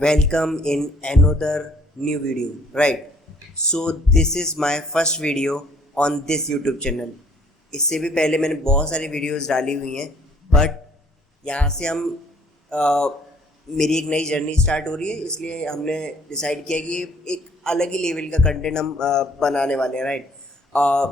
welcome in another new video, right? So this is my first video on this YouTube channel. इससे भी पहले मैंने बहुत सारी वीडियोस डाली हुई हैं, बट यहाँ से हम मेरी एक नई जर्नी स्टार्ट हो रही है, इसलिए हमने डिसाइड किया कि एक अलग ही लेवल का कंटेंट हम बनाने वाले हैं, राइट?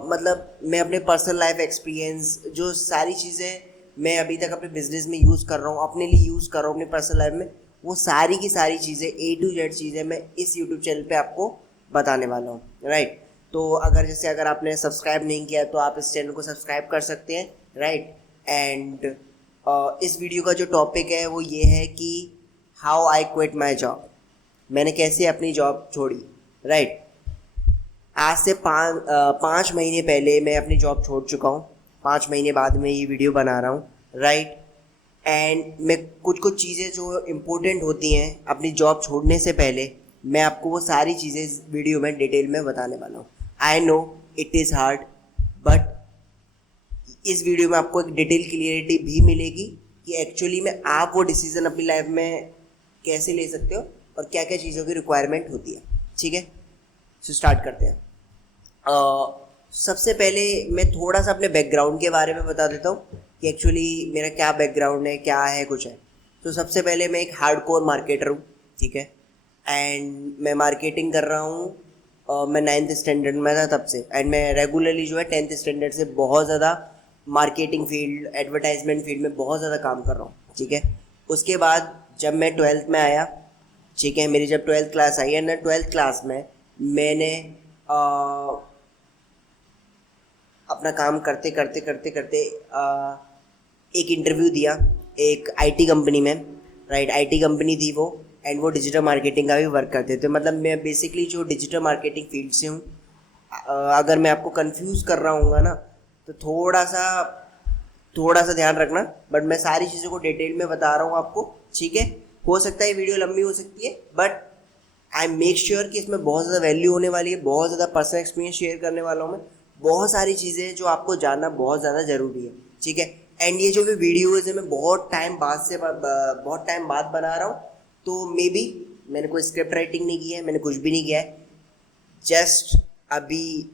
मतलब मैं अपने पर्सनल लाइफ एक्सपीरियंस, जो सारी चीज़ें मैं अभी तक अपने बिजनेस में यूज़ कर रहा हूँ, अपने लिए यूज़ कर रहा हूँ अपनी पर्सनल लाइफ में, वो सारी की सारी चीज़ें A to Z चीज़ें मैं इस YouTube चैनल पे आपको बताने वाला हूँ, राइट? तो अगर आपने सब्सक्राइब नहीं किया तो आप इस चैनल को सब्सक्राइब कर सकते हैं, राइट? एंड इस वीडियो का जो टॉपिक है वो ये है कि how I quit my job, मैंने कैसे अपनी जॉब छोड़ी, राइट? आज से 5 महीने पहले मैं अपनी जॉब छोड़ चुका हूँ। 5 महीने बाद मैं ये वीडियो बना रहा हूँ, राइट? एंड मैं कुछ चीज़ें जो इम्पोर्टेंट होती हैं अपनी जॉब छोड़ने से पहले, मैं आपको वो सारी चीज़ें इस वीडियो में डिटेल में बताने वाला हूँ। I know it is hard, but इस वीडियो में आपको एक डिटेल क्लियरिटी भी मिलेगी कि एक्चुअली में आप वो डिसीज़न अपनी लाइफ में कैसे ले सकते हो और क्या क्या चीज़ों की रिक्वायरमेंट होती है, ठीक है? सो स्टार्ट करते हैं। सबसे पहले मैं थोड़ा सा अपने बैकग्राउंड के बारे में बता देता हूँ कि एक्चुअली मेरा क्या बैकग्राउंड है, क्या है, कुछ है। तो सबसे पहले मैं एक हार्डकोर मार्केटर हूँ, ठीक है? एंड मैं मार्केटिंग कर रहा हूँ, मैं 9th स्टैंडर्ड में था तब से, एंड मैं रेगुलरली जो है 10th स्टैंडर्ड से बहुत ज़्यादा मार्केटिंग फील्ड, एडवर्टाइजमेंट फील्ड में बहुत ज़्यादा काम कर रहा हूँ, ठीक है? उसके बाद जब मैं 12th में आया, ठीक है, मेरी जब 12th class I, and 12th class में मैंने अपना काम करते करते एक इंटरव्यू दिया एक आईटी कंपनी में, राइट? आईटी कंपनी थी वो, एंड वो डिजिटल मार्केटिंग का भी वर्क करते थे। मतलब मैं बेसिकली जो डिजिटल मार्केटिंग फील्ड से हूँ, अगर मैं आपको कंफ्यूज कर रहा हूँगा ना तो थोड़ा सा ध्यान रखना, बट मैं सारी चीज़ों को डिटेल में बता रहा हूँ आपको, ठीक है? हो सकता है ये वीडियो लंबी हो सकती है, बट आई मेक श्योर कि इसमें बहुत ज़्यादा वैल्यू होने वाली है, बहुत ज़्यादा पर्सनल एक्सपीरियंस शेयर करने वाला हूँ मैं, बहुत सारी चीज़ें जो आपको जानना बहुत ज़्यादा ज़रूरी है, ठीक है? एंड ये जो भी वीडियोज़ है मैं बहुत टाइम बाद बना रहा हूँ, तो मे बी मैंने कोई स्क्रिप्ट राइटिंग नहीं की है, मैंने कुछ भी नहीं किया है, जस्ट अभी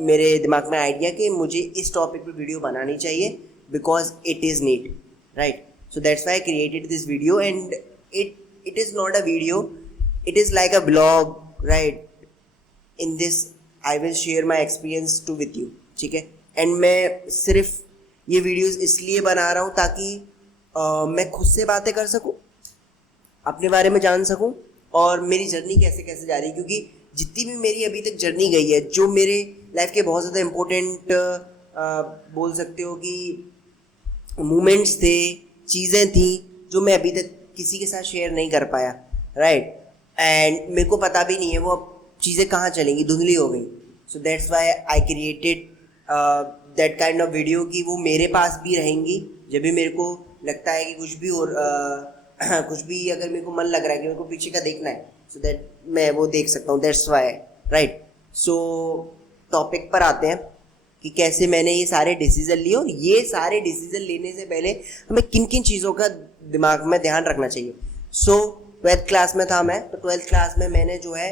मेरे दिमाग में आइडिया कि मुझे इस टॉपिक पे वीडियो बनानी चाहिए because it is need, right? So that's why I created this video, and it is not a video, it is like a blog, right? In this I will share my experience too with you, ठीक है? And मैं सिर्फ ये videos इसलिए बना रहा हूँ ताकि मैं खुद से बातें कर सकूँ, अपने बारे में जान सकूँ, और मेरी जर्नी कैसे कैसे जा रही है, क्योंकि जितनी भी मेरी अभी तक जर्नी गई है, जो मेरे लाइफ के बहुत ज़्यादा इम्पोर्टेंट बोल सकते हो कि मोमेंट्स थे, चीज़ें थी जो मैं अभी तक किसी के साथ शेयर नहीं कर पाया, राइट? एंड मेरे को पता भी नहीं है वो चीज़ें कहाँ चलेंगी, धुंधली हो गई। So that's why I created that kind of video कि वो मेरे पास भी रहेंगी जब भी मेरे को लगता है कि कुछ भी और कुछ भी अगर मेरे को मन लग रहा है कि मेरे को पीछे का देखना है, सो दैट मैं वो देख सकता हूँ। That's why, right? So topic पर आते हैं कि कैसे मैंने ये सारे डिसीजन लिए, और ये सारे डिसीजन लेने से पहले हमें किन किन चीज़ों का दिमाग में ध्यान रखना चाहिए। सो 12th क्लास में था मैं, तो 12th क्लास में मैंने जो है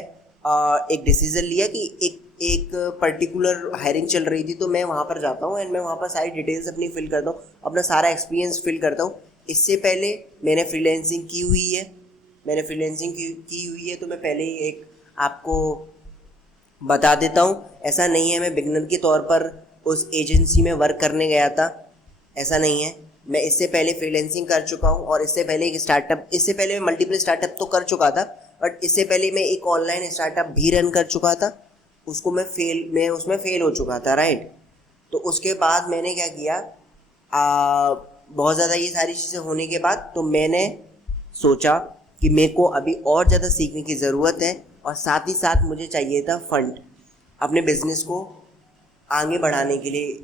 एक डिसीज़न लिया कि एक पर्टिकुलर हायरिंग चल रही थी, तो मैं वहाँ पर जाता हूँ एंड मैं वहाँ पर सारी डिटेल्स अपनी फिल करता हूँ, अपना सारा एक्सपीरियंस फिल करता हूँ। इससे पहले मैंने फ्रीलैंसिंग की हुई है, तो मैं पहले ही एक आपको बता देता हूँ, ऐसा नहीं है मैं बिगनर के तौर पर उस एजेंसी में वर्क करने गया था, ऐसा नहीं है। मैं इससे पहले फ्रीलैंसिंग कर चुका हूँ, और इससे पहले मैं मल्टीपल स्टार्टअप तो कर चुका था, बट इससे पहले मैं एक ऑनलाइन स्टार्टअप भी रन कर चुका था, मैं उसमें फेल हो चुका था, राइट? तो उसके बाद मैंने क्या किया, बहुत ज़्यादा ये सारी चीज़ें होने के बाद तो मैंने सोचा कि मेरे को अभी और ज़्यादा सीखने की ज़रूरत है, और साथ ही साथ मुझे चाहिए था फंड अपने बिजनेस को आगे बढ़ाने के लिए।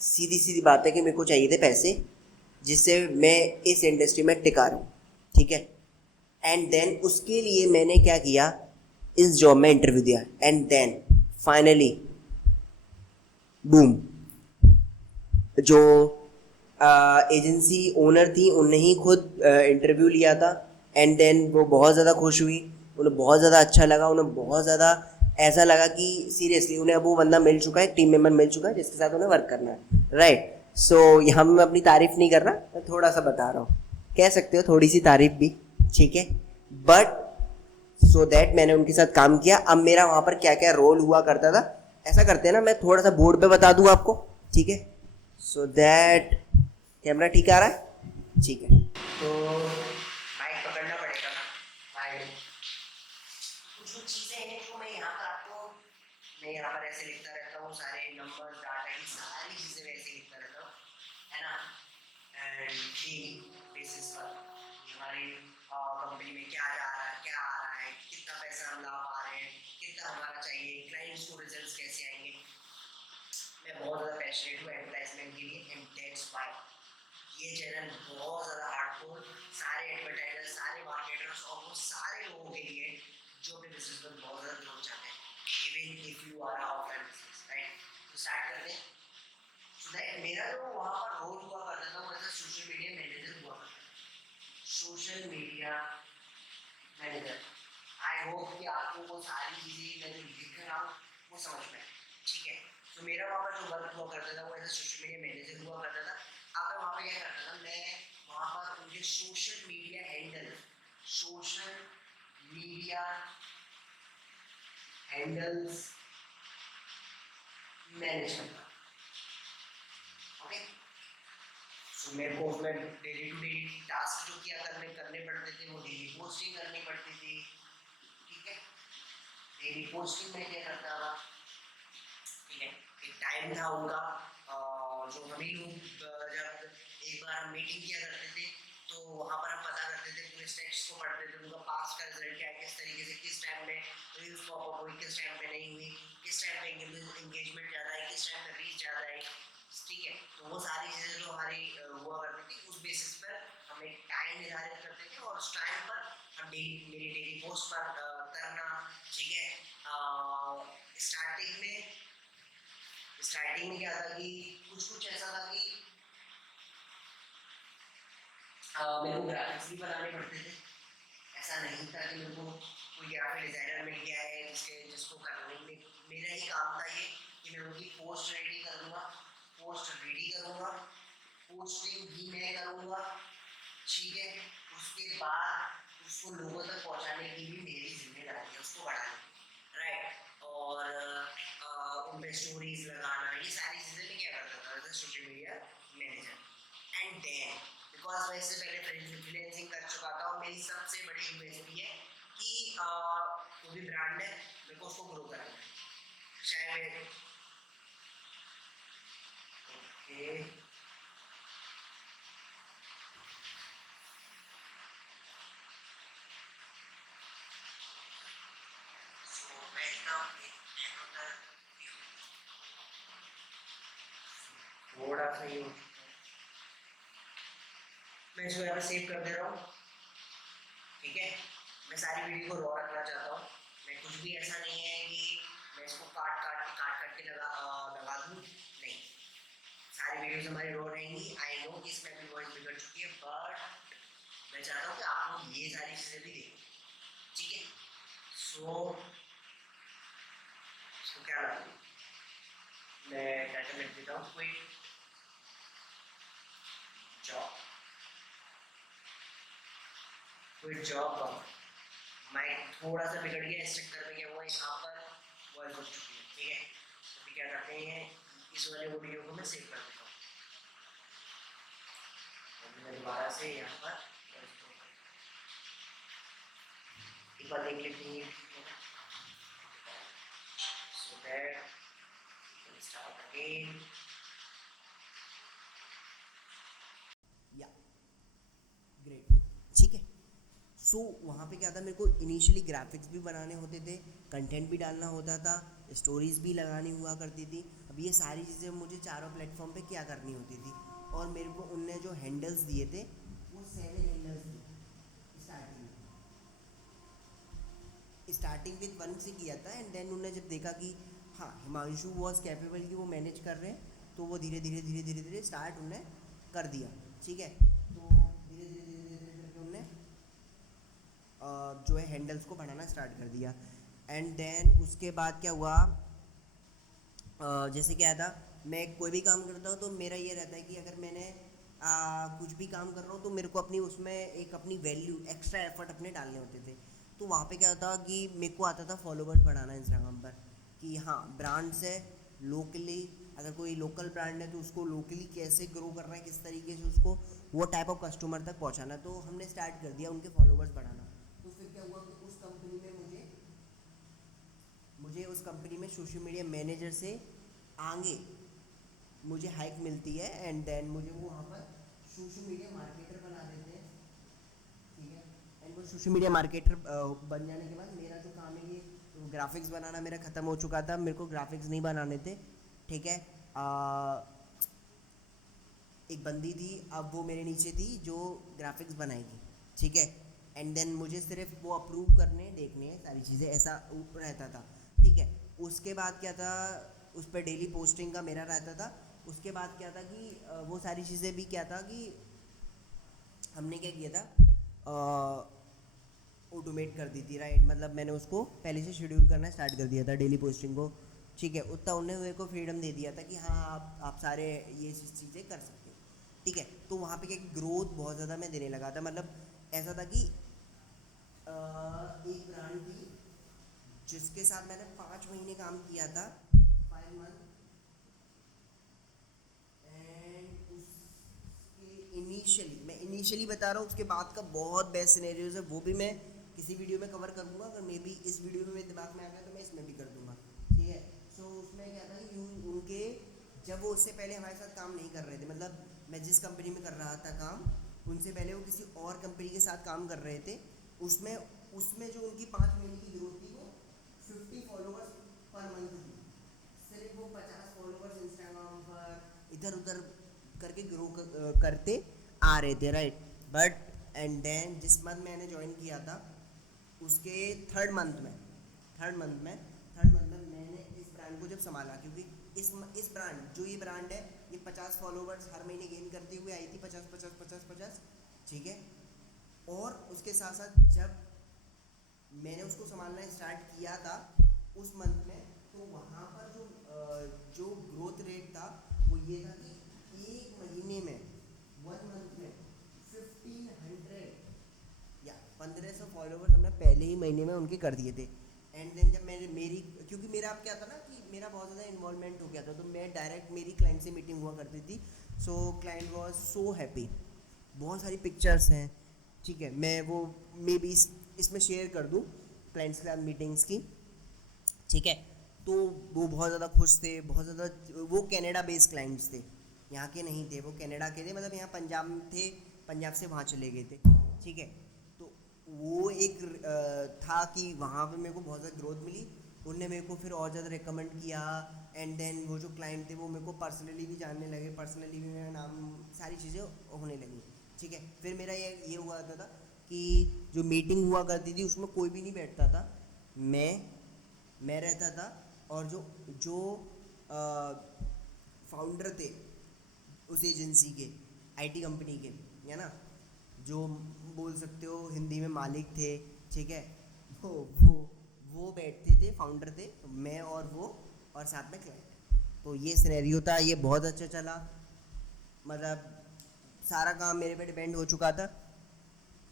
सीधी बात है कि मेरे को चाहिए थे पैसे, जिससे मैं इस इंडस्ट्री में टिका रहूँ, ठीक है? एंड देन उसके लिए मैंने क्या किया, इस जॉब में इंटरव्यू दिया, एंड देन फाइनली बूम, जो एजेंसी ओनर थी उनने ही खुद इंटरव्यू लिया था, एंड देन वो बहुत ज़्यादा खुश हुई, उन्हें बहुत ज़्यादा अच्छा लगा, उन्हें बहुत ज़्यादा ऐसा लगा कि सीरियसली उन्हें अब वो बंदा मिल चुका है, टीम मेंबर मिल चुका है जिसके साथ उन्हें वर्क करना है, राइट। सो यहाँ मैं अपनी तारीफ नहीं कर रहा, मैं थोड़ा सा बता रहा हूँ, कह सकते हो थोड़ी सी तारीफ भी, ठीक है। बट सो दैट मैंने उनके साथ काम किया। अब मेरा वहाँ पर क्या क्या रोल हुआ करता था, ऐसा करते हैं ना, मैं थोड़ा सा बोर्ड पे बता दूँ आपको, ठीक है। सो दैट कैमरा ठीक आ रहा है, ठीक है। तो माइक पकड़ना पड़ेगा ना, माइक कुछ कुछ चीज़ें हैं जो मैं यहाँ पर आपको, मैं यहाँ पर ऐसे लिखता रहता हूँ, सारे नंबर डाटा की सारी चीज़ें मैं ऐसे लिखता रहता हूँ, है ना। एंड डेली बेसिस पर हमारी कंपनी में क्या जा रहा है, क्या आ रहा है, कितना पैसा हम ला पा रहे हैं, कितना हमारा चाहिए, क्लाइंट्स को रिजल्ट्स कैसे आएंगे। मैं बहुत ज़्यादा पैशनेट हूँ एडवर्टाइजमेंट के लिए, एंड दैट्स व्हाई ये चैनल बहुत ज़्यादा हार्डकोर, सारे एडवर्टाइजर, सारे मार्केटर्स और वो सारे लोगों के लिए जो भी बिजनेस में बहुत ज़्यादा ग्रोथ चाहते हैं, even if you are offline business, right. तो स्टार्ट करते हैं। सो दैट मेरा जो वहाँ पर रोल हुआ करता था वो एज सोशल मीडिया मैनेजर हुआ करता था, social media manager. I hope कि आपको वो सारी चीज़ें मैं जो लिख रहा हूँ वो समझ में आए, ठीक है। तो मेरा वहाँ पर जो वर्क हुआ करता था वो एज सोशल मीडिया मैनेजर हुआ करता था। अब मैं वहाँ पे क्या करता था, मैं वहाँ पर उनके social media handle, social media handles manage करता, ओके। सो मेरे को उसमें डेली टू डेली टास्क जो किया करने पड़ते थे, वो डेली पोस्टिंग करनी पड़ती थी, ठीक है। डेली पोस्टिंग में क्या करता था, ठीक है। एक टाइम था उनका, जो हम ही लोग जब एक बार हम मीटिंग किया करते थे तो वहाँ पर हम पता करते थे, पूरे स्टेट्स को पढ़ते थे, उनका पास का रिजल्ट क्या है, किस तरीके से किस टाइम में रील्स पॉपअप हुई, किस टाइम पे नहीं हुई, किस टाइम पे एंगेजमेंट ज़्यादा है, किस टाइम पे रीच ज़्यादा है, ठीक है। तो वो सारी चीज़ें जो हमारी हुआ करती थी, उस बेसिस पर हम एक टाइम निर्धारित करते थे और उस टाइम पर हम मेरी डेली पोस्ट पर करना, ठीक है। स्टार्टिंग में क्या था कि कुछ ऐसा था कि मेरे को ग्राफिक्स भी बनाने पड़ते थे। ऐसा नहीं था कि मेरे को कोई ग्राफिक डिज़ाइनर मिल गया है जिसको करने में मेरा ही काम था ये कि मैं उनकी पोस्ट रेडी करूँगा, पोस्ट रेडी करूँगा, पोस्टिंग भी मैं करूँगा, ठीक है। उसके बाद उसको लोगों तक पहुँचाने की भी मेरी जिम्मेदारी है, उसको बढ़ाने की, राइट। और उन पे स्टोरीज लगाना, ये सारी चीज़ें मैं क्या करता था as social media manager. And then because मैं इससे पहले फ्रीलांसिंग कर चुका था और मेरी सबसे बड़ी यूएसपी है कि कोई भी ब्रांड है मेरे को उसको ग्रो करना है, चाहे मैं ओके सो मैं ना थोड़ा सा ही मैं इसको यहाँ पे सेव कर दे रहा हूँ, ठीक है। मैं सारी वीडियो को रॉ रखना चाहता हूँ, मैं कुछ भी ऐसा नहीं है कि मैं इसको काट के लगा दूँ, नहीं। सारी वीडियोस हमारी रॉ रहेंगी। आई नो कि इसमें भी वॉइस बिगड़ चुकी है, बट मैं चाहता हूँ कि आप लोग ये सारी चीज़ें भी देखें, ठीक है। सो इसको क्या नाम दूँ, मैं टाइटल लिख देता हूँ, quit job, quit job. Mic थोड़ा सा बिगड़ गया, इस चक्कर में क्या हुआ, यहाँ पर वॉइस उठ चुकी है, ठीक है। तो अभी क्या करते हैं, इस वाले वीडियो को मैं सेव कर देता हूँ, मैं दोबारा से यहाँ पर एक बार देख लेते हैं सो दैट स्टार्ट अगेन। या ग्रेट, ठीक है। सो वहाँ पे क्या था, मेरे को इनिशियली ग्राफिक्स भी बनाने होते थे, कंटेंट भी डालना होता था, स्टोरीज भी लगानी हुआ करती थी। अब ये सारी चीज़ें मुझे चारों प्लेटफॉर्म पे क्या करनी होती थी, और मेरे को उनने जो हैंडल्स दिए थे वो 7 हैंडल्स थे स्टार्टिंग में। स्टार्टिंग विद 1 से किया था, एंड देन उन्होंने जब देखा कि हाँ हिमांशु वॉज कैपेबल कि वो मैनेज कर रहे हैं, तो वो धीरे धीरे धीरे धीरे धीरे स्टार्ट उन्होंने कर दिया, ठीक है। तो धीरे धीरे धीरे धीरे धीरे करके उन्होंने जो है हैंडल्स को बढ़ाना स्टार्ट कर दिया। एंड देन उसके बाद क्या हुआ, जैसे क्या था, मैं कोई भी काम करता हूँ तो मेरा ये रहता है कि अगर मैंने कुछ भी काम कर रहा हूँ तो मेरे को अपनी उसमें एक अपनी वैल्यू एक्स्ट्रा एफर्ट अपने डालने होते थे। तो वहाँ पे क्या होता कि मेरे को आता था फॉलोवर्स बढ़ाना इंस्टाग्राम पर, कि हाँ ब्रांड्स है लोकली, अगर कोई लोकल ब्रांड है तो उसको लोकली कैसे ग्रो करना है, किस तरीके से उसको वो टाइप ऑफ कस्टमर तक पहुँचाना। तो हमने स्टार्ट कर दिया उनके फॉलोवर्स बढ़ाना। तो फिर क्या हुआ कि उस कंपनी में मुझे मुझे उस कंपनी में सोशल मीडिया मैनेजर से आगे मुझे हाइक मिलती है। एंड देन मुझे वो वहाँ पर सोशल मीडिया मार्केटर बना देते हैं, ठीक है। एंड वो सोशल मीडिया मार्केटर बन जाने के बाद मेरा जो काम है ये ग्राफिक्स बनाना मेरा ख़त्म हो चुका था, मेरे को ग्राफिक्स नहीं बनाने थे, ठीक है। एक बंदी थी, अब वो मेरे नीचे थी जो ग्राफिक्स बनाएगी, ठीक है। एंड देन मुझे सिर्फ वो अप्रूव करने देखने हैं सारी चीज़ें, ऐसा रहता था, ठीक है। उसके बाद क्या था, उस पर डेली पोस्टिंग का मेरा रहता था। उसके बाद क्या था कि वो सारी चीज़ें भी क्या था कि हमने क्या किया था, ऑटोमेट कर दी थी, राइट। मतलब मैंने उसको पहले से शेड्यूल करना स्टार्ट कर दिया था डेली पोस्टिंग को, ठीक है। उतना उन्हें मेरे को फ्रीडम दे दिया था कि हाँ आप सारे ये चीज़ें कर सकते हो, ठीक है। तो वहाँ पे क्या ग्रोथ बहुत ज़्यादा मैं देने लगा था। मतलब ऐसा था कि एक ब्रांड थी जिसके साथ मैंने 5 महीने काम किया था, 5 मंथ। एंड उसके इनिशियली बता रहा हूँ, उसके बाद का बहुत बेस्ट सिनेरियोज है, वो भी मैं किसी वीडियो में कवर करूँगा। अगर मे बी इस वीडियो में मेरे दिमाग में आ गया तो मैं इसमें भी कर दूँगा, ठीक है। सो उसमें क्या था कि उनके जब वो उससे पहले हमारे साथ काम नहीं कर रहे थे, मतलब मैं जिस कंपनी में कर रहा था काम, उनसे पहले वो किसी और कंपनी के साथ काम कर रहे थे। उसमें उसमें जो उनकी 5 महीने की ग्रोथ थी वो 50 फॉलोवर्स पर मंथ थी। सिर्फ वो 50 फॉलोवर्स इंस्टाग्राम पर इधर उधर करके ग्रो करते आ रहे थे, राइट। बट एंड देन जिस मंथ मैंने ज्वाइन किया था उसके थर्ड मंथ में मैंने इस ब्रांड को जब संभाला, क्योंकि इस ब्रांड जो ये ब्रांड है ये 50 फॉलोवर्स हर महीने गेन करते हुए आई थी, 50 50 50 50, ठीक है। और उसके साथ साथ जब मैंने उसको संभालना स्टार्ट किया था उस मंथ में, तो वहाँ पर जो ग्रोथ रेट था वो ये था कि एक महीने में, 1 मंथ में 1500 या 1500 फॉलोवर्स हमने पहले ही महीने में उनके कर दिए थे। एंड देन जब मैंने क्योंकि मेरा अब क्या था ना कि मेरा बहुत ज़्यादा इन्वॉल्वमेंट हो गया था, तो मैं डायरेक्ट मेरी क्लाइंट से मीटिंग हुआ करती थी। सो क्लाइंट वॉज सो हैप्पी। बहुत सारी पिक्चर्स हैं, ठीक है। मैं वो मे बी इसमें शेयर कर दूँ क्लाइंट्स के साथ मीटिंग्स की, ठीक है। तो वो बहुत ज़्यादा खुश थे, बहुत ज़्यादा। वो कनाडा बेस्ड क्लाइंट्स थे, यहाँ के नहीं थे, वो कनाडा के थे, मतलब यहाँ पंजाब में थे, पंजाब से वहाँ चले गए थे, ठीक है। तो वो एक था कि वहाँ पे मेरे को बहुत ज़्यादा ग्रोथ मिली, उनने मेरे को फिर और ज़्यादा रिकमेंड किया। एंड देन वो जो क्लाइंट थे वो मेरे को पर्सनली भी जानने लगे, पर्सनली भी मेरा नाम, सारी चीज़ें होने लगी, ठीक है। फिर मेरा ये हुआ था कि जो मीटिंग हुआ करती थी उसमें कोई भी नहीं बैठता था, मैं रहता था। और जो जो फाउंडर थे उस एजेंसी के, आईटी कंपनी के, है ना, जो बोल सकते हो हिंदी में मालिक थे, ठीक है। वो वो वो बैठते थे, फाउंडर थे, तो मैं और वो, और साथ में क्लाइंट। तो ये सिनेरियो था, ये बहुत अच्छा चला। मतलब सारा काम मेरे पे डिपेंड हो चुका था,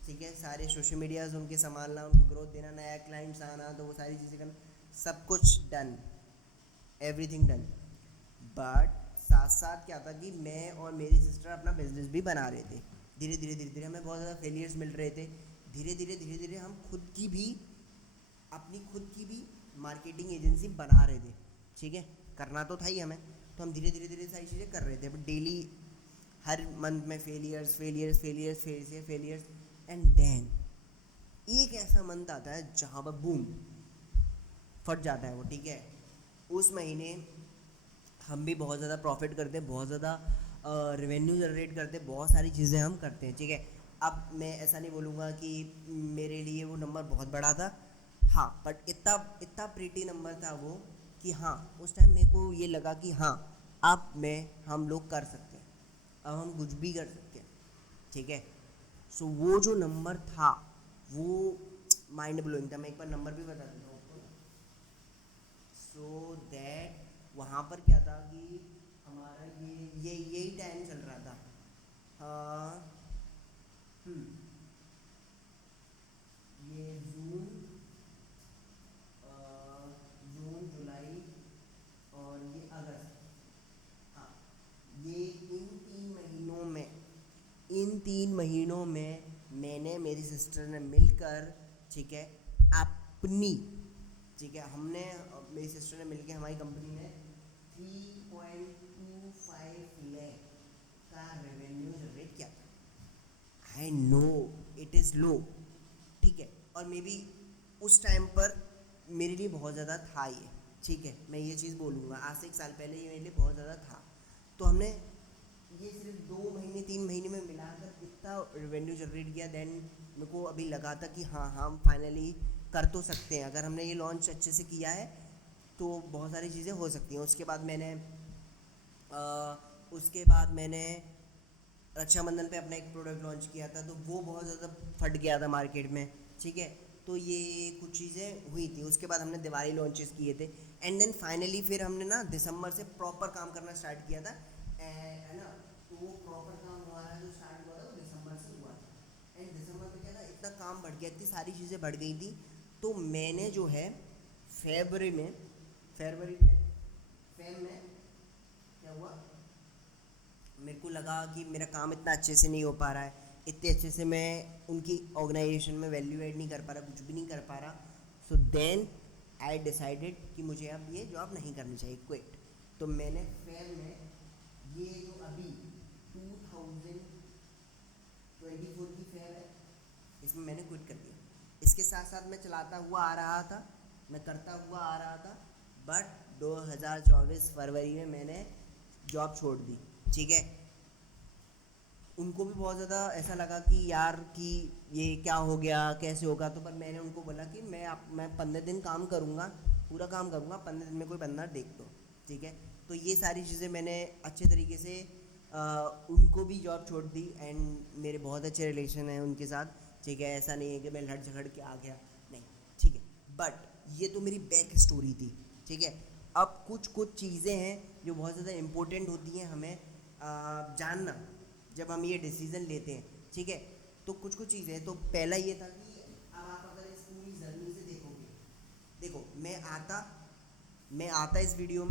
ठीक है। सारे सोशल मीडियाज उनके संभालना, उनको ग्रोथ देना, नया क्लाइंट्स आना, तो वो सारी चीज़ें करना, सब कुछ डन, एवरीथिंग डन। बट साथ साथ क्या था कि मैं और मेरी सिस्टर अपना बिजनेस भी बना रहे थे। धीरे धीरे हमें बहुत ज़्यादा फेलियर्स मिल रहे थे। धीरे धीरे हम खुद की भी मार्केटिंग एजेंसी बना रहे थे, ठीक है। करना तो था ही हमें, तो हम धीरे धीरे सारी चीज़ें कर रहे थे। बट डेली हर मंथ में फेलियर्स। एंड देन एक ऐसा मंथ आता है जहाँ पर बूम फट जाता है वो, ठीक है। उस महीने हम भी बहुत ज़्यादा प्रॉफिट करते हैं, बहुत ज़्यादा रेवेन्यू जनरेट करते हैं, बहुत सारी चीज़ें हम करते हैं, ठीक है। अब मैं ऐसा नहीं बोलूँगा कि मेरे लिए वो नंबर बहुत बड़ा था, हाँ, बट इतना इतना प्रीटी नंबर था वो कि हाँ उस टाइम मेरे को ये लगा कि हाँ अब हम लोग कर सकते हैं, अब हम कुछ भी कर सकते हैं, ठीक है। सो वो जो नंबर था वो माइंड ब्लोइंग था। मैं एक बार नंबर भी बता देता हूँ आपको। सो दैट वहाँ पर क्या था कि हमारा यही टाइम चल रहा था। हाँ, ये जून जुलाई और ये अगस्त। हाँ, ये इन 3 महीनों में मैंने मेरी सिस्टर ने मिलकर, ठीक है, अपनी, ठीक है, हमने मेरी सिस्टर ने मिलकर हमारी कंपनी ने 3.25 लाख का रेवेन्यू जनरेट किया। I know it is low, ठीक है, और मे बी उस टाइम पर मेरे लिए बहुत ज़्यादा था ये, ठीक है, मैं ये चीज़ बोलूँगा, आज से 1 साल पहले ये मेरे लिए बहुत ज़्यादा था। तो हमने ये सिर्फ 2 महीने 3 महीने में मिलाकर इतना रेवेन्यू जनरेट किया। देन मेरे को अभी लगा था कि हाँ हम फाइनली कर तो सकते हैं, अगर हमने ये लॉन्च अच्छे से किया है तो बहुत सारी चीज़ें हो सकती हैं। उसके बाद मैंने रक्षाबंधन पे अपना एक प्रोडक्ट लॉन्च किया था, तो वो बहुत ज़्यादा फट गया था मार्केट में, ठीक है। तो ये कुछ चीज़ें हुई थी। उसके बाद हमने दिवाली लॉन्चेस किए थे, एंड देन फाइनली फिर हमने ना दिसंबर से प्रॉपर काम करना स्टार्ट किया था, है ना। तो वो प्रॉपर काम हमारा जो स्टार्ट हुआ था वो दिसंबर से हुआ था। एंड दिसंबर में क्या था, इतना काम बढ़ गया, इतनी सारी चीज़ें बढ़ गई थी। तो मैंने जो है फरवरी में फरवरी में फेब में क्या हुआ, मेरे को लगा कि मेरा काम इतना अच्छे से नहीं हो पा रहा है, इतने अच्छे से मैं उनकी ऑर्गेनाइजेशन में वैल्यू ऐड नहीं कर पा रहा, कुछ भी नहीं कर पा रहा। सो देन आई डिसाइडेड कि मुझे अब ये जॉब नहीं करनी चाहिए, क्विट। तो मैंने फेब में, ये जो अभी 2024 की फेब है, इसमें मैंने क्विट कर दिया। इसके साथ साथ मैं चलाता हुआ आ रहा था, मैं करता हुआ आ रहा था, बट 2024 फरवरी में मैंने जॉब छोड़ दी, ठीक है। उनको भी बहुत ज़्यादा ऐसा लगा कि यार कि ये क्या हो गया, कैसे होगा। तो पर मैंने उनको बोला कि मैं 15 दिन काम करूँगा, पूरा काम करूँगा, 15 दिन में कोई बंदा देख दो, ठीक है। तो ये सारी चीज़ें मैंने अच्छे तरीके से उनको भी जॉब छोड़ दी, एंड मेरे बहुत अच्छे रिलेशन हैं उनके साथ, ठीक है। ऐसा नहीं है कि मैं लड़ झगड़ के आ गया, नहीं, ठीक है। बट ये तो मेरी बैक स्टोरी थी, ठीक है। अब कुछ कुछ चीज़ें हैं जो बहुत ज़्यादा इम्पोर्टेंट होती हैं हमें जानना जब हम ये डिसीज़न लेते हैं, ठीक है। तो कुछ कुछ चीज़ें, तो पहला ये था कि अब आप अगर इस पूरी जर्नी से देखोगे, देखो मैं आता इस वीडियो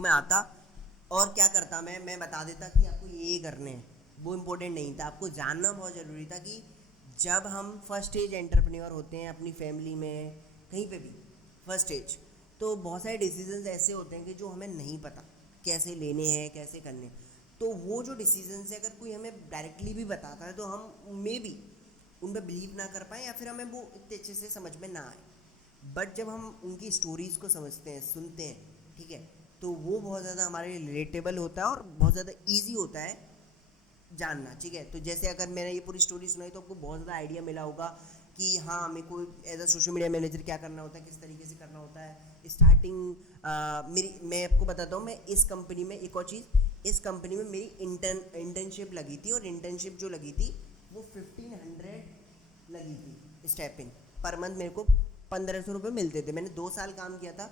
में आता और क्या करता, मैं बता देता कि आपको ये करने हैं। वो इम्पोर्टेंट नहीं था, आपको जानना बहुत ज़रूरी था कि जब हम फर्स्ट स्टेज एंटरप्रेन्योर होते हैं अपनी फैमिली में, कहीं पे भी फर्स्ट स्टेज, तो बहुत सारे डिसीजंस ऐसे होते हैं कि जो हमें नहीं पता कैसे लेने हैं, कैसे करने हैं। तो वो जो डिसीजंस है, अगर कोई हमें डायरेक्टली भी बताता है तो हम मे बी उन पर बिलीव ना कर पाएँ, या फिर हमें वो इतने अच्छे से समझ में ना आए। बट जब हम उनकी स्टोरीज़ को समझते हैं, सुनते हैं, ठीक है, तो वो बहुत ज़्यादा हमारे लिए रिलेटेबल होता है और बहुत ज़्यादा ईजी होता है जानना, ठीक है। तो जैसे अगर मैंने ये पूरी स्टोरी सुनाई तो आपको बहुत ज़्यादा आइडिया मिला होगा कि हाँ मेरे को as a social media manager क्या करना होता है, किस तरीके से करना होता है। स्टार्टिंग मेरी, मैं आपको बताता हूँ, मैं इस कंपनी में एक और चीज़, इस कंपनी में मेरी इंटर्नशिप लगी थी, और इंटर्नशिप जो लगी थी वो 1500 लगी थी स्टेपिंग। पर मंथ मेरे को 1500 रुपये मिलते थे। मैंने 2 साल काम किया था,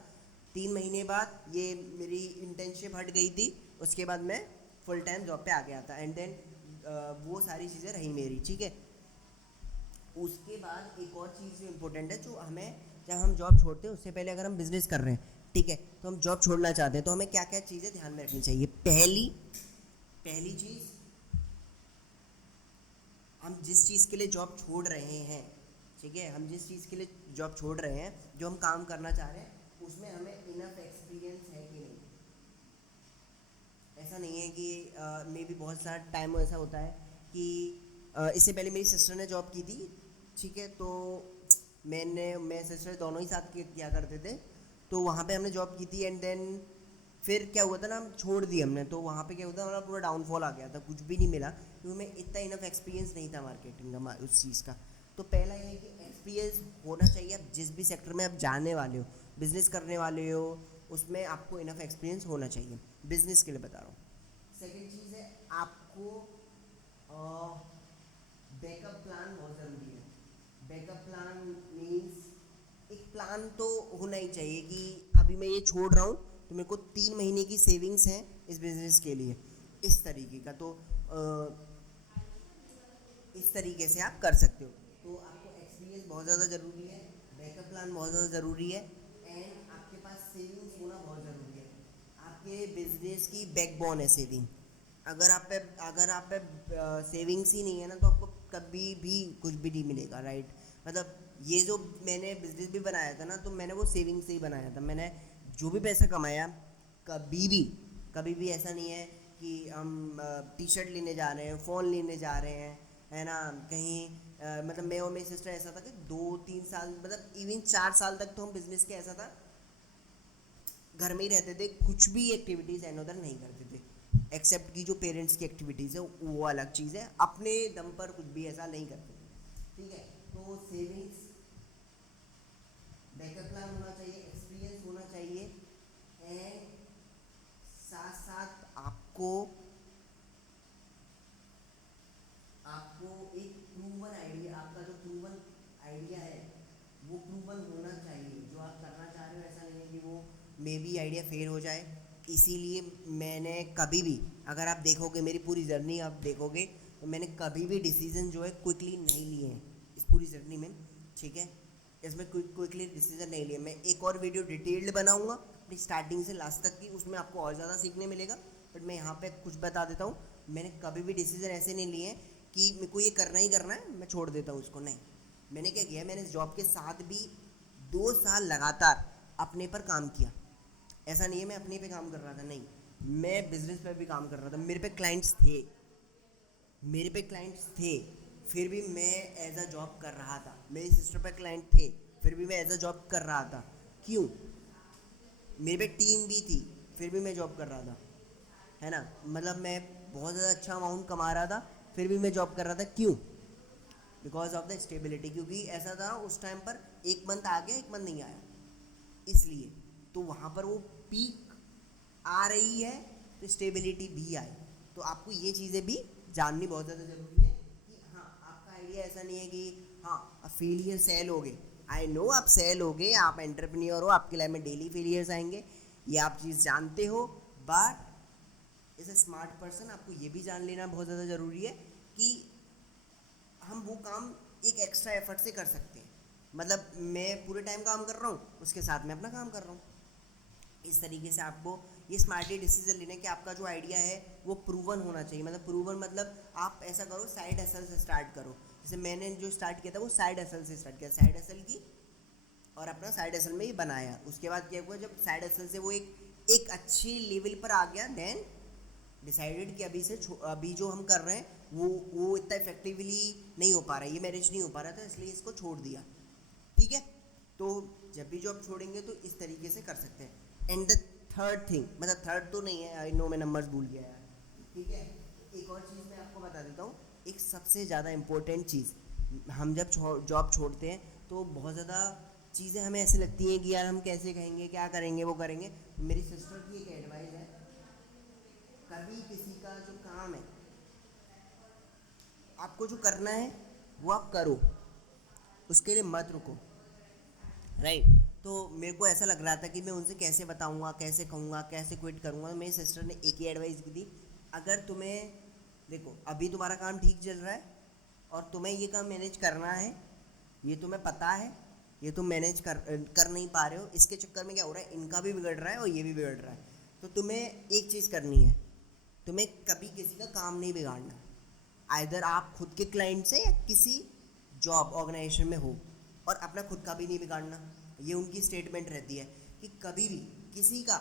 3 महीने बाद ये मेरी इंटर्नशिप हट गई थी, उसके बाद मैं फुल टाइम जॉब पे आ गया था। एंड देन वो सारी चीज़ें रही मेरी, ठीक है। उसके बाद एक और चीज़ जो इम्पोर्टेंट है, जो हमें जब हम जॉब छोड़ते हैं उससे पहले, अगर हम बिज़नेस कर रहे हैं, ठीक है, तो हम जॉब छोड़ना चाहते हैं, तो हमें क्या क्या चीज़ें ध्यान में रखनी चाहिए। पहली पहली चीज़, हम जिस चीज़ के लिए जॉब छोड़ रहे हैं, ठीक है, हम जिस चीज़ के लिए जॉब छोड़ रहे हैं, जो हम काम करना चाह रहे हैं, उसमें हमें इनफ एक्सपीरियंस है कि नहीं। ऐसा नहीं है कि मे भी बहुत सारा टाइम ऐसा होता है कि इससे पहले मेरी सिस्टर ने जॉब की थी, ठीक है। तो मैं सिस्टर दोनों ही साथ किया करते थे, तो वहाँ पे हमने जॉब की थी। एंड देन फिर क्या हुआ था ना, हम छोड़ दी हमने, तो वहाँ पे क्या हुआ था, हमारा पूरा डाउनफॉल आ गया था, कुछ भी नहीं मिला, क्योंकि हमें इतना इनफ एक्सपीरियंस नहीं था मार्केटिंग का, उस चीज़ का। तो पहला ये है कि एक्सपीरियंस होना चाहिए। आप जिस भी सेक्टर में आप जाने वाले हो, बिजनेस करने वाले हो, उसमें आपको इनफ एक्सपीरियंस होना चाहिए। बिजनेस के लिए बता रहा हूँ। सेकेंड चीज़ है, आपको बैकअप प्लान बहुत ज़रूरी है। बैकअप प्लान मीन्स एक प्लान तो होना ही चाहिए कि अभी मैं ये छोड़ रहा हूँ तो मेरे को 3 महीने की सेविंग्स हैं इस बिज़नेस के लिए, इस तरीके का। तो इस तरीके से आप कर सकते हो। तो आपको एक्सपीरियंस बहुत ज़्यादा ज़रूरी है, बैकअप प्लान बहुत ज़्यादा ज़रूरी है, एंड आपके पास सेविंग्स होना बहुत ज़रूरी है। आपके बिजनेस की बैकबोन है सेविंग। अगर आप पे सेविंग्स ही नहीं है ना, तो आपको कभी भी कुछ भी नहीं मिलेगा, राइट। मतलब ये जो मैंने बिजनेस भी बनाया था ना, तो मैंने वो सेविंग से ही बनाया था। मैंने जो भी पैसा कमाया, कभी भी कभी भी ऐसा नहीं है कि हम टी शर्ट लेने जा रहे हैं, फ़ोन लेने जा रहे हैं, है ना, कहीं मतलब मैं और मेरी सिस्टर ऐसा था कि 2-3 साल, मतलब इवन 4 साल तक तो हम बिजनेस के ऐसा था, घर में ही रहते थे, कुछ भी एक्टिविटीज़ एंड उधर नहीं करते थे, एक्सेप्ट की जो पेरेंट्स की एक्टिविटीज़ है वो अलग चीज़ है, अपने दम पर कुछ भी ऐसा नहीं करते थे, ठीक है। तो सेविंग्स, बैकअप प्लान होना चाहिए, एक्सपीरियंस होना चाहिए, एंड साथ साथ आपको आपको एक प्रूवन आइडिया, आपका जो प्रूवन आइडिया है वो प्रूवन होना चाहिए। जो आप करना चाह रहे हो, ऐसा नहीं है कि वो मे बी आइडिया फेल हो जाए। इसीलिए मैंने कभी भी, अगर आप देखोगे मेरी पूरी जर्नी आप देखोगे, तो मैंने कभी भी डिसीजन जो है क्विकली नहीं लिए हैं इस पूरी जर्नी में, ठीक है। इसमें क्विकली डिसीजन नहीं लिए। मैं एक और वीडियो डिटेल्ड बनाऊंगा अपनी स्टार्टिंग से लास्ट तक की, उसमें आपको और ज़्यादा सीखने मिलेगा, बट मैं यहाँ पे कुछ बता देता हूँ। मैंने कभी भी डिसीजन ऐसे नहीं लिए हैं कि मेरे को ये करना ही करना है, मैं छोड़ देता हूँ उसको, नहीं। मैंने क्या किया, मैंने इस जॉब के साथ भी 2 साल लगातार अपने पर काम किया। ऐसा नहीं है मैं अपने पे काम कर रहा था, नहीं, मैं बिजनेस पे भी काम कर रहा था। मेरे पे क्लाइंट्स थे, फिर भी मैं एज अ जॉब कर रहा था। मेरी सिस्टर पे क्लाइंट थे, फिर भी मैं एज अ जॉब कर रहा था। क्यों? मेरे पे टीम भी थी, फिर भी मैं जॉब कर रहा था, है ना। मतलब मैं बहुत ज़्यादा अच्छा अमाउंट कमा रहा था, फिर भी मैं जॉब कर रहा था। क्यों? Because of the stability. क्योंकि ऐसा था उस टाइम पर, एक मंथ आ गया, एक मंथ नहीं आया, इसलिए। तो वहाँ पर वो पीक आ रही है, तो स्टेबिलिटी भी आए। तो आपको ये चीज़ें भी जाननी बहुत ज़्यादा ज़रूरी है कि हाँ, आपका आइडिया ऐसा नहीं है कि हाँ अब फेलियर सेल हो गए। आई नो आप सेल हो गए, आप एंटरप्रेन्योर हो, आपके लाइफ में डेली फेलियर्स आएंगे, ये आप चीज़ जानते हो। But as a smart person आपको ये भी जान लेना बहुत ज़्यादा ज़रूरी है कि हम वो काम एक एक्स्ट्रा एफर्ट से कर सकते हैं। मतलब मैं पूरे टाइम काम कर रहा हूँ, उसके साथ में अपना काम कर रहा हूँ। इस तरीके से आपको ये स्मार्टली डिसीजन लेना है कि आपका जो आइडिया है वो प्रूवन होना चाहिए। मतलब प्रूवन मतलब आप ऐसा करो, साइड हसल से स्टार्ट करो। जैसे मैंने जो स्टार्ट किया था वो साइड हसल से स्टार्ट किया, साइड हसल की और अपना साइड हसल में ही बनाया। उसके बाद क्या हुआ, जब साइड हसल से वो एक अच्छी लेवल पर आ गया, देन डिसाइडेड कि अभी जो हम कर रहे हैं वो इतना इफेक्टिवली नहीं हो पा रहा है, ये मैनेज नहीं हो पा रहा था, इसलिए इसको छोड़ दिया, ठीक है। तो जब भी जॉब छोड़ेंगे तो इस तरीके से कर सकते हैं। एंड द थर्ड थिंग, मतलब थर्ड तो नहीं है, आई नो मैं नंबर्स भूल गया यार, ठीक है। एक और चीज़ मैं आपको बता देता हूँ, एक सबसे ज़्यादा इम्पोर्टेंट चीज़, हम जब जॉब छोड़ते हैं तो बहुत ज़्यादा चीज़ें हमें ऐसी लगती हैं कि यार हम कैसे कहेंगे, क्या करेंगे, वो करेंगे। मेरी सिस्टर की एक एडवाइस है, कभी किसी का जो काम है, आपको जो करना है वो आप करो, उसके लिए मत रुको, राइट। तो मेरे को ऐसा लग रहा था कि मैं उनसे कैसे बताऊंगा, कैसे कहूँगा, कैसे क्विट करूँगा। मेरी सिस्टर ने एक ही एडवाइस की थी, अगर तुम्हें, देखो अभी तुम्हारा काम ठीक चल रहा है और तुम्हें ये काम मैनेज करना है, ये तुम्हें पता है, ये तुम मैनेज कर नहीं पा रहे हो, इसके चक्कर में क्या हो रहा है, इनका भी बिगड़ रहा है और ये भी बिगड़ रहा है। तो तुम्हें एक चीज़ करनी है, तुम्हें कभी किसी का काम नहीं बिगाड़ना। आइदर आप खुद के क्लाइंट से या किसी जॉब ऑर्गेनाइजेशन में हो, और अपना खुद का भी नहीं बिगाड़ना। ये उनकी स्टेटमेंट रहती है कि कभी भी किसी का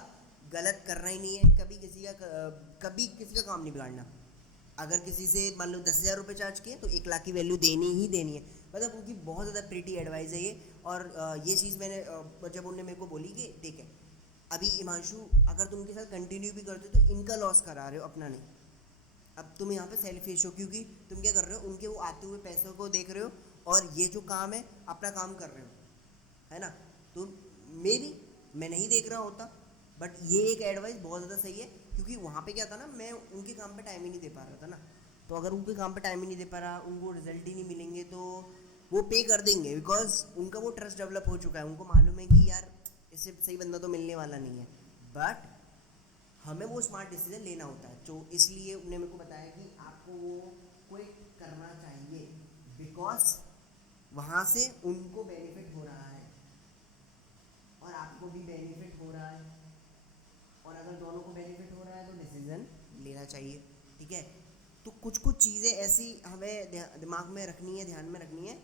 गलत करना ही नहीं है, कभी किसी का काम नहीं बिगाड़ना। अगर किसी से मान लो 10,000 रुपये चार्ज किए तो 1 लाख की वैल्यू देनी ही देनी है। मतलब उनकी बहुत ज़्यादा प्रीटी एडवाइस है ये। और ये चीज़ मैंने जब उन्होंने मेरे को बोली कि ठीक है, अभी हिमांशु अगर तुम उनके साथ कंटिन्यू भी करते हो तो इनका लॉस करा रहे हो, अपना नहीं। अब तुम यहाँ पे सेल्फिश हो, क्योंकि तुम क्या कर रहे हो, उनके वो आते हुए पैसों को देख रहे हो, और ये जो काम है अपना काम कर रहे हो, है ना। तो मे बी मैं नहीं देख रहा होता, बट ये एक एडवाइस बहुत ज़्यादा सही है। क्योंकि वहाँ पे क्या था ना, मैं उनके काम पे टाइम ही नहीं दे पा रहा था ना। तो अगर उनके काम पे टाइम ही नहीं दे पा रहा, उनको रिजल्ट ही नहीं मिलेंगे, तो वो पे कर देंगे, बिकॉज उनका वो ट्रस्ट डेवलप हो चुका है, उनको मालूम है कि यार इससे सही बंदा तो मिलने वाला नहीं है, बट हमें वो स्मार्ट डिसीजन लेना होता है। तो इसलिए उन्होंने मेरे को बताया कि आपको वो कोई करना चाहिए, बिकॉज वहाँ से उनको बेनिफिट हो रहा है और आपको भी बेनिफिट हो रहा है, और अगर दोनों को बेनिफिट हो रहा है तो डिसीजन लेना चाहिए, ठीक है। तो कुछ कुछ चीज़ें ऐसी हमें दिमाग में रखनी है, ध्यान में रखनी है,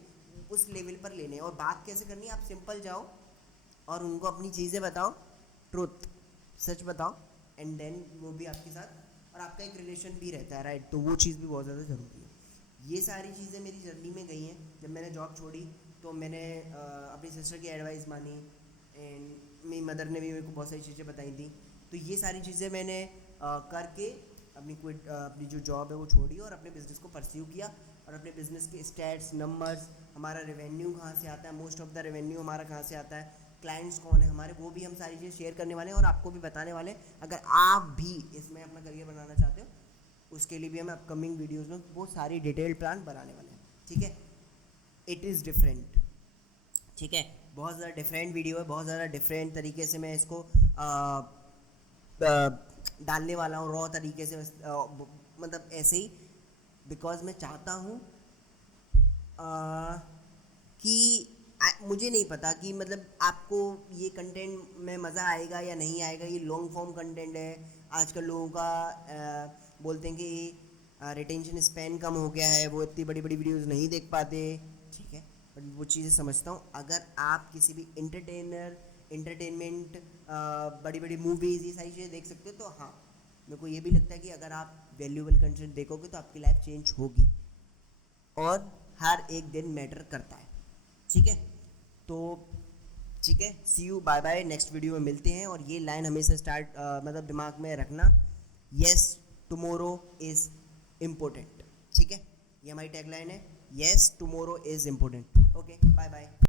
उस लेवल पर लेने हैं। और बात कैसे करनी है, आप सिंपल जाओ और उनको अपनी चीज़ें बताओ, ट्रुथ, सच बताओ, एंड देन वो भी आपके साथ, और आपका एक रिलेशन भी रहता है, राइट। तो वो चीज़ भी बहुत ज़्यादा ज़रूरी है। ये सारी चीज़ें मेरी जर्नी में गई हैं। जब मैंने जॉब छोड़ी तो मैंने अपनी सिस्टर की एडवाइस मानी, एंड मेरी मदर ने भी मेरे को बहुत सारी चीज़ें बताई थी। तो ये सारी चीज़ें मैंने करके अपनी जो जॉब है वो छोड़ी और अपने बिज़नेस को परस्यू किया, और अपने बिज़नेस के स्टैट्स, नंबर्स, हमारा रेवेन्यू कहाँ से आता है, मोस्ट ऑफ द रेवेन्यू हमारा कहाँ से आता है, क्लाइंट्स कौन है हमारे, वो भी हम सारी चीज़ें शेयर करने वाले हैं और आपको भी बताने वाले हैं। अगर आप भी इसमें अपना करियर बनाना चाहते हो, उसके लिए भी हम अपकमिंग वीडियोज़ में वो सारी डिटेल्ड प्लान बनाने वाले हैं, ठीक है। इट इज़ डिफरेंट, ठीक है, बहुत ज़्यादा डिफरेंट वीडियो है, बहुत ज़्यादा डिफरेंट तरीके से मैं इसको डालने वाला हूँ, रॉ तरीके से, मतलब ऐसे ही, बिकॉज मैं चाहता हूँ कि मुझे नहीं पता कि मतलब आपको ये कंटेंट में मज़ा आएगा या नहीं आएगा। ये लॉन्ग फॉर्म कंटेंट है, आजकल लोगों का बोलते हैं कि रिटेंशन स्पैन कम हो गया है, वो इतनी बड़ी बड़ी वीडियोस नहीं देख पाते, ठीक है। बट वो चीज़ें समझता हूँ, अगर आप किसी भी एंटरटेनमेंट, बड़ी बड़ी मूवीज़, ये सारी चीज़ें देख सकते हो, तो हाँ, मेरे को ये भी लगता है कि अगर आप वैल्यूएबल कंटेंट देखोगे तो आपकी लाइफ चेंज होगी, और हर एक दिन मैटर करता है, ठीक है। तो ठीक है, see you, bye bye, next video में मिलते हैं। और ये लाइन हमेशा मतलब दिमाग में रखना, येस टुमारो इज़ इम्पोर्टेंट, ठीक है। ये हमारी टैगलाइन है, yes tomorrow is important. Okay, bye bye.